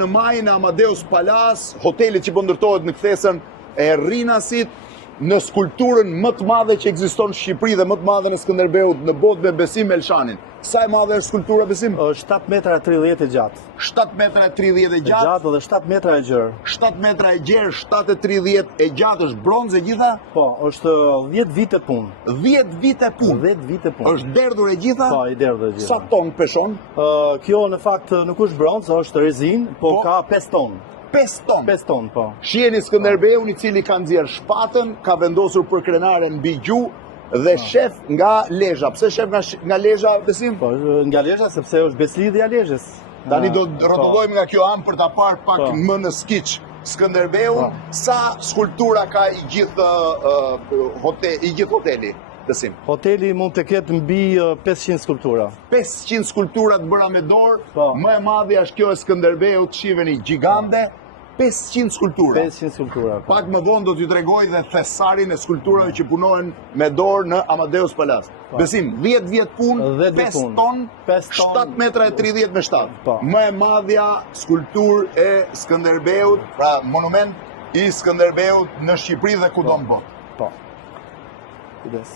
Në majën e Amadeus Palace, hotelit që po ndërtohet në kthesën e Rrinasit, në skulpturën më të madhe që ekziston në Shqipëri dhe më të madhe në Skënderbeut në botë me Besim Elçanin. Sa e madhe është skulptura Besim? 7 metra 30 e gjatë. 7 metra 30 e gjatë. Gjatë dhe 7 metra e gjerë. 7 metra e gjerë, 7.30 e gjatë, është bronzë e gjitha? Po, është 10 vite punë. 10 vite punë. 10 vite punë. Është derdhur e gjitha? Po, i derdhur e gjitha. Sa ton peshon? Kjo në fakt nuk është bronzë, është rezin, po ka 5 ton. 5 ton. 5 ton, po. Shiheni Skënderbeun i cili ka nxjerr shpatën, ka vendosur për krenare mbi gjuhë dhe shef nga Lezhë. Pse shef nga Lezhë, Besim? Po, nga Lezhë sepse është beslidhja e Lezhës. Tani do rrotullojmë nga kjo anë për ta parë pak më në skiç Skënderbeun, sa skulptura ka i gjithë hoteli, Besim. Hoteli mund të ketë mbi 500 skulptura. 500 skulptura të bëra me dorë, Po. më e madhja është kjo e Skënderbeut, shiheni gjigande, 500 skulptura. 500 skulptura. Po. Pak më vonë do t'ju tregoj dhe thesarin e skulpturave që punohen me dorë në Amadeus Palace. Besim, 10 vjet punë, 5 ton, 7 metra e 30 me 7. Po. Më e madhja skulptur e Skënderbeut, pra monument i Skënderbeut në Shqipëri dhe kudo në botë. Po. Kujdes.